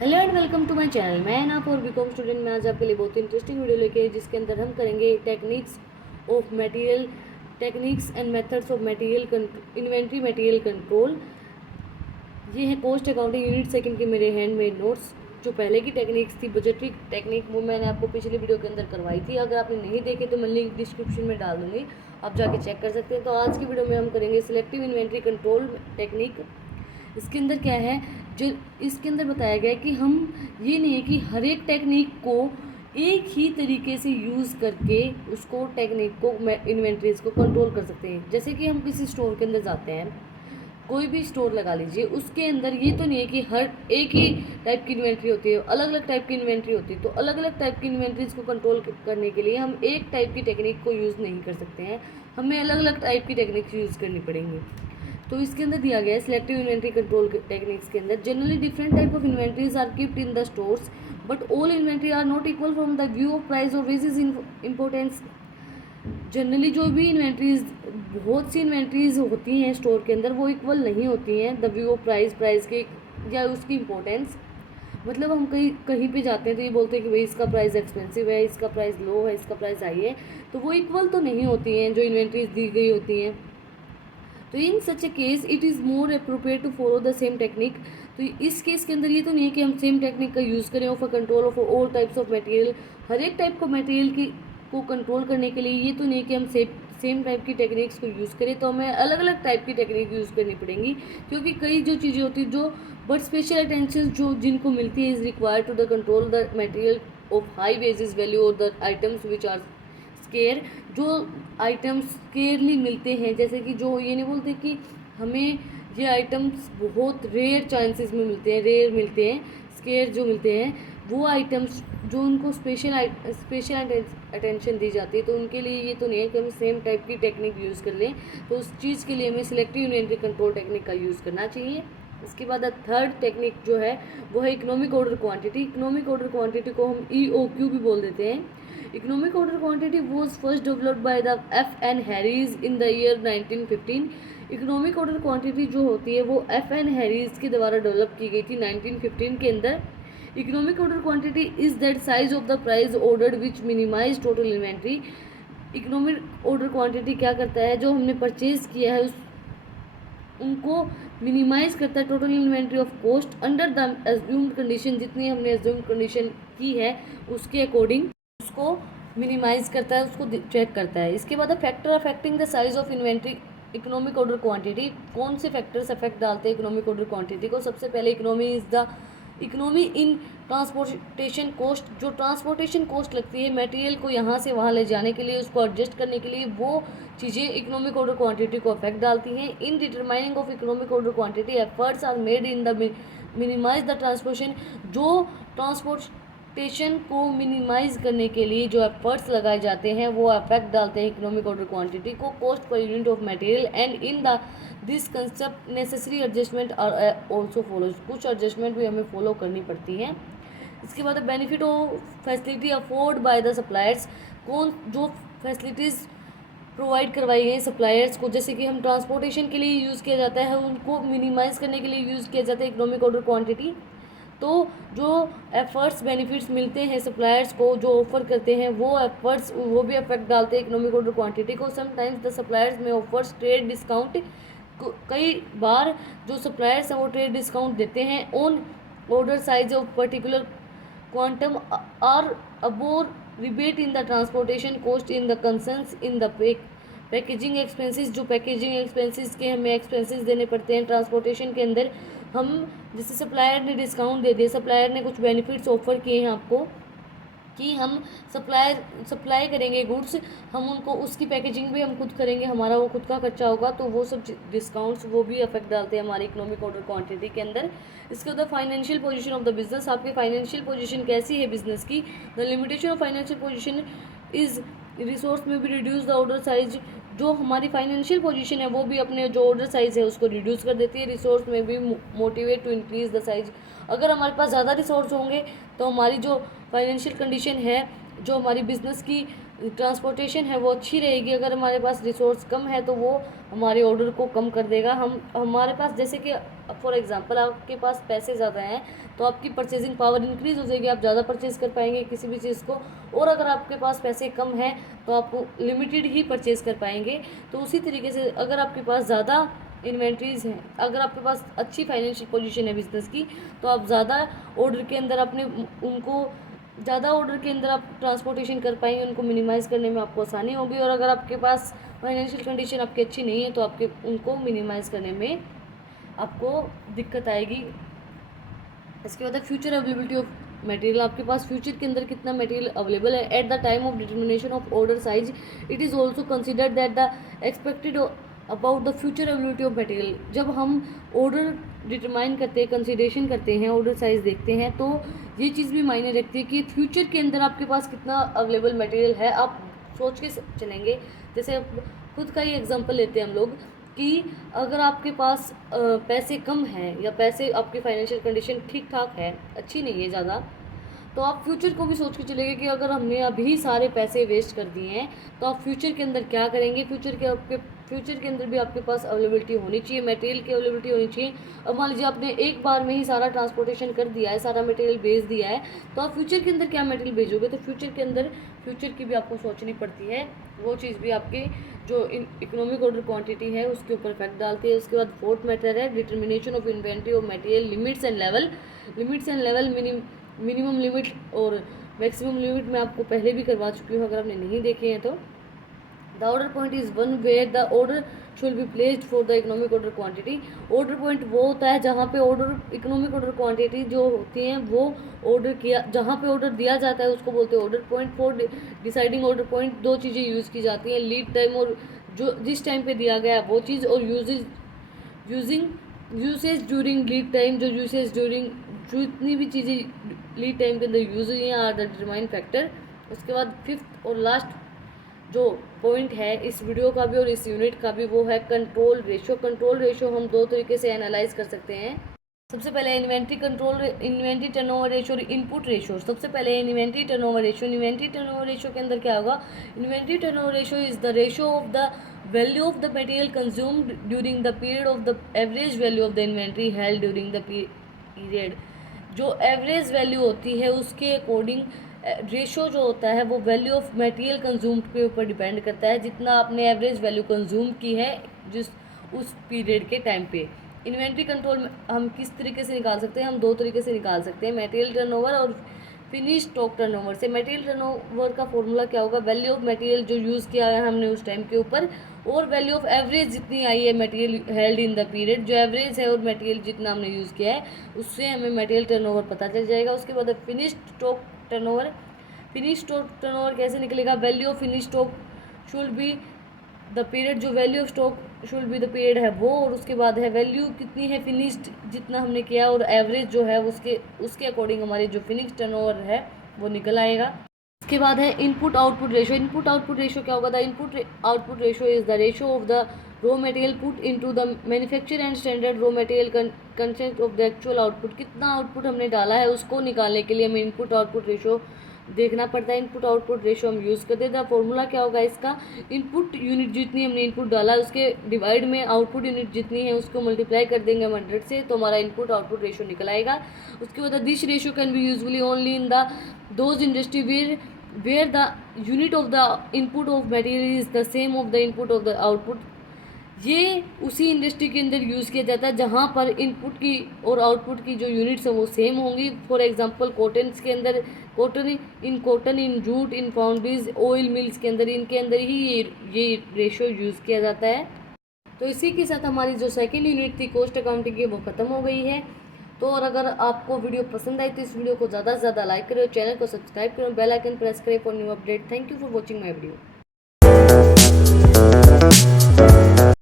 Hello and welcome to my channel. मैं ना for BCom student में आज आपके लिए बहुत ही इंटरेस्टिंग वीडियो लेके आई, जिसके अंदर हम करेंगे techniques and methods of material inventory material control. ये है कॉस्ट अकाउंटिंग यूनिट सेकंड के मेरे हैंडमेड नोट्स। जो पहले की टेक्निक्स थी बजटरी टेक्निक, वो मैंने आपको पिछले वीडियो के अंदर करवाई थी। अगर आपने नहीं देखे तो मैं लिंक डिस्क्रिप्शन में डाल दूँगी, आप जाके चेक कर सकते हैं। तो आज की वीडियो में हम करेंगे सिलेक्टिव इन्वेंट्री कंट्रोल टेक्निक। इसके अंदर क्या है, जो इसके अंदर बताया गया है कि हम ये नहीं है कि हर एक टेक्निक को एक ही तरीके से यूज़ करके उसको टेक्निक को इन्वेंट्रीज को कंट्रोल कर सकते हैं। जैसे कि हम किसी स्टोर के अंदर जाते हैं, कोई भी स्टोर लगा लीजिए, उसके अंदर ये तो नहीं है कि हर एक ही टाइप की इन्वेंट्री होती है, अलग अलग टाइप की इन्वेंट्री होती है। तो अलग अलग टाइप की इन्वेंट्रीज को कंट्रोल करने के लिए हम एक टाइप की टेक्निक को यूज़ नहीं कर सकते हैं, हमें अलग अलग टाइप की टेक्निक्स यूज़ करनी पड़ेंगी। तो इसके अंदर दिया गया है सिलेक्टिव इन्वेंट्री कंट्रोल टेक्निक्स के अंदर generally different type of inventories are kept in the stores but all inventory are not equal from the view of price और वेजेस इन इम्पोर्टेंस। जनरली जो भी इन्वेंट्रीज, बहुत सी इन्वेंट्रीज होती हैं store के अंदर, वो इक्वल नहीं होती हैं द व्यू ऑफ प्राइस के या उसकी इम्पोर्टेंस। मतलब हम कहीं पे जाते हैं तो ये बोलते हैं कि भाई इसका प्राइस एक्सपेंसिव है, इसका प्राइस लो है, इसका प्राइस हाई है, तो वो इक्वल तो नहीं होती हैं जो इन्वेंट्रीज दी गई होती हैं। तो in such a case it is more appropriate to follow the same technique. तो इस केस के अंदर ये तो नहीं है कि हम सेम टेक्निक का यूज़ करें for control of all types of material. हर एक टाइप का मटेरियल की को कंट्रोल करने के लिए ये तो नहीं है कि हम सेम टाइप की टेक्निक्स को यूज़ करें, तो हमें अलग अलग टाइप की टेक्निक यूज़ करनी पड़ेंगी। क्योंकि कई जो चीज़ें होती हैं जो बट स्पेशल अटेंशन जो जिनको मिलती है is required to the control the material of high basis value और the items which are scare. जो आइटम्स स्केयरली मिलते हैं, जैसे कि जो ये नहीं बोलते कि हमें ये आइटम्स बहुत रेयर चांसेस में मिलते हैं, रेयर मिलते हैं, स्केयर जो मिलते हैं वो आइटम्स जो उनको स्पेशल अटेंशन दी जाती है, तो उनके लिए ये तो नहीं है कि हम सेम टाइप की टेक्निक यूज़ कर लें। तो उस चीज़ के लिए हमें सिलेक्टिव इन्वेंट्री कंट्रोल टेक्निक का यूज़ करना चाहिए। इसके बाद थर्ड टेक्निक जो है वो है economic order quantity. Economic order quantity को हम EOQ भी बोल देते हैं। Economic order quantity was first developed by the F.N. Harry's in the year 1915। Economic order quantity जो होती है वो F.N. हैरीज के द्वारा डेवलप की गई थी 1915 के अंदर। Economic order quantity is that size of the price ordered which minimize total inventory. Economic order quantity क्या करता है, जो हमने परचेज किया है उनको मिनिमाइज करता है total inventory of cost under the assumed condition. जितनी हमने एज्यूम्ड कंडीशन की है उसके अकॉर्डिंग उसको मिनिमाइज करता है, उसको चेक करता है। इसके बाद factor affecting the size of inventory economic order quantity. कौन से फैक्टर्स अफेक्ट डालते हैं इकोनॉमिक ऑर्डर क्वांटिटी को? सबसे पहले इकोनॉमी इन ट्रांसपोर्टेशन कॉस्ट। जो ट्रांसपोर्टेशन कॉस्ट लगती है मटेरियल को यहाँ से वहाँ ले जाने के लिए, उसको एडजस्ट करने के लिए, वो चीज़ें इकोनॉमिक ऑर्डर क्वांटिटी को अफेक्ट डालती हैं। In determining of economic order quantity efforts are made in the minimize the transportation. जो ट्रांसपोर्टेशन को मिनिमाइज करने के लिए जो एफर्ट्स लगाए जाते हैं वो अफेक्ट डालते हैं इकोनॉमिक ऑर्डर क्वांटिटी को, cost per unit of material. And in the this concept necessary adjustment are also follow. कुछ एडजस्टमेंट भी हमें फॉलो करनी पड़ती हैं। इसके बाद benefit of facility afford by the suppliers. कौन जो फैसिलिटीज़ प्रोवाइड करवाई गई सप्लायर्स को, जैसे कि हम ट्रांसपोर्टेशन के लिए यूज़ किया जाता है, उनको मिनिमाइज़ करने के लिए यूज़ किया जाता है इकोनॉमिक ऑर्डर क्वांटिटी। तो जो एफर्ट्स बेनिफिट्स मिलते हैं सप्लायर्स को, जो ऑफर करते हैं वो एफर्ट्स वो भी अफेक्ट डालते हैं इकोनॉमिक ऑर्डर क्वांटिटी को। समटाइम्स द सप्लायर्स में ऑफर्स ट्रेड डिस्काउंट। कई बार जो सप्लायर्स हैं वो ट्रेड डिस्काउंट देते हैं on order size of particular quantum or above rebate in the transportation cost in the concerns in the packaging expenses. जो packaging expenses के हमें एक्सपेंसेस देने पड़ते हैं ट्रांसपोर्टेशन के अंदर, हम जैसे सप्लायर ने डिस्काउंट दे दिया, सप्लायर ने कुछ बेनिफिट्स ऑफर किए हैं आपको कि हम सप्लाई करेंगे गुड्स, हम उनको उसकी पैकेजिंग भी हम खुद करेंगे, हमारा वो खुद का खर्चा होगा, तो वो सब डिस्काउंट्स वो भी अफेक्ट डालते हैं हमारे इकोनॉमिक ऑर्डर क्वांटिटी के अंदर। इसके बाद financial position of the business. आपकी फाइनेंशियल पोजीशन कैसी है बिजनेस की? The limitation of financial position is resource में भी रिड्यूस द ऑर्डर साइज। जो हमारी फाइनेंशियल पोजीशन है वो भी अपने जो ऑर्डर साइज़ है उसको रिड्यूस कर देती है। रिसोर्स में भी motivate to increase the size. अगर हमारे पास ज़्यादा रिसोर्स होंगे तो हमारी जो फाइनेंशियल कंडीशन है, जो हमारी बिज़नेस की ट्रांसपोर्टेशन है वो अच्छी रहेगी। अगर हमारे पास रिसोर्स कम है तो वो हमारे ऑर्डर को कम कर देगा। हमारे पास जैसे कि फॉर एग्जांपल आपके पास पैसे ज़्यादा हैं तो आपकी परचेजिंग पावर इंक्रीज़ हो जाएगी, आप ज़्यादा परचेज़ कर पाएंगे किसी भी चीज़ को। और अगर आपके पास पैसे कम हैं तो आप लिमिटेड ही परचेज़ कर पाएंगे। तो उसी तरीके से अगर आपके पास ज़्यादा इन्वेंट्रीज हैं, अगर आपके पास अच्छी फाइनेंशियल पोजीशन है बिजनेस की, तो आप ज़्यादा ऑर्डर के अंदर अपने उनको ज़्यादा ऑर्डर के अंदर आप ट्रांसपोर्टेशन कर पाएंगे, उनको मिनिमाइज़ करने में आपको आसानी होगी। और अगर आपके पास फाइनेंशियल कंडीशन आपकी अच्छी नहीं है तो आपके उनको मिनिमाइज़ करने में आपको दिक्कत आएगी। इसके बाद फ्यूचर अवेलेबिलिटी ऑफ मटेरियल, आपके पास फ्यूचर के अंदर कितना मटेरियल अवेलेबल है। At the time of determination of order size it is also considered that the expected about the future availability of material. जब हम ऑर्डर डिटरमाइन करते हैं, कंसिडरेशन करते हैं, ऑर्डर साइज देखते हैं, तो ये चीज़ भी मायने रखती है कि फ्यूचर के अंदर आपके पास कितना अवेलेबल मटेरियल है। आप सोच के चलेंगे, जैसे खुद का ही एग्जांपल लेते हैं हम लोग कि अगर आपके पास पैसे कम हैं या पैसे आपकी फाइनेंशियल कंडीशन ठीक ठाक है, अच्छी नहीं है ज़्यादा, तो आप फ्यूचर को भी सोच के चलेंगे कि अगर हमने अभी सारे पैसे वेस्ट कर दिए हैं तो आप फ्यूचर के अंदर क्या करेंगे। फ्यूचर के अंदर भी आपके पास अवेलेबिलिटी होनी चाहिए, मटेरियल की अवेलेबिलिटी होनी चाहिए। अब मान लीजिए आपने एक बार में ही सारा ट्रांसपोर्टेशन कर दिया है, सारा मटेरियल भेज दिया है, तो आप फ्यूचर के अंदर क्या मटेरियल भेजोगे। तो फ्यूचर के अंदर फ्यूचर की भी आपको सोचनी पड़ती है, वो चीज़ भी आपके जो इकोनॉमिक ऑर्डर क्वांटिटी है उसके ऊपर इफेक्ट डालती है। उसके बाद फोर्थ मैटर है determination of inventory of material limits and level. Minimum limit और मैक्सिमम लिमिट मैं आपको पहले भी करवा चुकी हूँ, अगर आपने नहीं देखे हैं तो। The order point is one where the order should be placed for the economic order quantity. Order point वो होता है जहाँ पे ऑर्डर इकोनॉमिक ऑर्डर क्वांटिटी जो होती हैं वो ऑर्डर किया, जहाँ पे ऑर्डर दिया जाता है उसको बोलते हैं order point. For deciding order point दो चीज़ें यूज़ की जाती हैं, लीड टाइम और जो जिस टाइम पे दिया गया है वो चीज़, और यूसेज ड्यूरिंग लीड टाइम, जो यूसेज ड्यूरिंग जितनी भी चीज़ें लीड टाइम के अंदर यूज हुई हैं आर द डिटरमाइन फैक्टर। उसके बाद फिफ्थ और लास्ट जो पॉइंट है इस वीडियो का भी और इस यूनिट का भी वो है कंट्रोल रेशो। कंट्रोल रेशो हम दो तरीके से एनालाइज कर सकते हैं। सबसे पहले इन्वेंट्री टर्नओवर रेशो और इनपुट रेशो। सबसे पहले inventory turnover ratio. Inventory turnover ratio के अंदर क्या होगा, inventory turnover ratio is the ratio of the value of the material consumed during the period of the average value of the inventory held during the period. जो average value होती है उसके according ratio जो होता है वो value of material consumed के ऊपर डिपेंड करता है, जितना आपने एवरेज वैल्यू कंज्यूम की है जिस उस पीरियड के टाइम पे। इन्वेंट्री कंट्रोल हम किस तरीके से निकाल सकते हैं, हम दो तरीके से निकाल सकते हैं, मटेरियल टर्नओवर और फिनिश स्टॉक टर्नओवर से। मटेरियल टर्नओवर का फॉर्मूला क्या होगा, वैल्यू ऑफ मटेरियल जो यूज़ किया है हमने उस टाइम के ऊपर, और वैल्यू ऑफ एवरेज जितनी आई है material held in the period, जो एवरेज है और मटेरियल जितना हमने यूज़ किया है उससे हमें मटेरियल टर्नओवर पता चल जाएगा। उसके बाद finish stock turnover. Finish stock turnover कैसे निकलेगा, value of finish stock should be the period, जो value of stock should be the period है वो, और उसके बाद है वैल्यू कितनी है फिनिश्ड जितना हमने किया, और एवरेज जो है उसके अकॉर्डिंग हमारी जो फिनिश टर्नओवर है वो निकल आएगा। उसके बाद है input output ratio. Input output ratio क्या होगा, the input output ratio is the ratio of the raw material put into the manufacture and standard raw material consent of the actual output. कितना आउटपुट हमने डाला है उसको निकालने के लिए हमें इनपुट आउटपुट रेशो देखना पड़ता है। इनपुट आउटपुट रेशो हम यूज़ करते हैं। फॉर्मूला क्या होगा इसका, इनपुट यूनिट जितनी हमने इनपुट डाला उसके डिवाइड में आउटपुट यूनिट जितनी है उसको मल्टीप्लाई कर देंगे हम 100 से, तो हमारा इनपुट आउटपुट रेशो निकल आएगा। उसके बाद this ratio can be usually only in the those industry where the unit of the input of material is the same of the input of the output. ये उसी इंडस्ट्री के अंदर use किया जाता है जहाँ पर इनपुट की और आउटपुट की जो यूनिट्स हैं वो सेम होंगी। फॉर एग्जांपल कॉटन्स के अंदर cotton in jute in foundries oil mills के अंदर इनके अंदर ही ये रेशो यूज़ किया जाता है। तो इसी के साथ हमारी जो सेकेंड यूनिट थी कॉस्ट अकाउंटिंग की वो ख़त्म हो गई है। तो और अगर आपको वीडियो पसंद आई तो इस वीडियो को ज़्यादा से ज़्यादा लाइक करें और चैनल को सब्सक्राइब करें, बेल आइकन प्रेस करें for new update. Thank you for watching my video.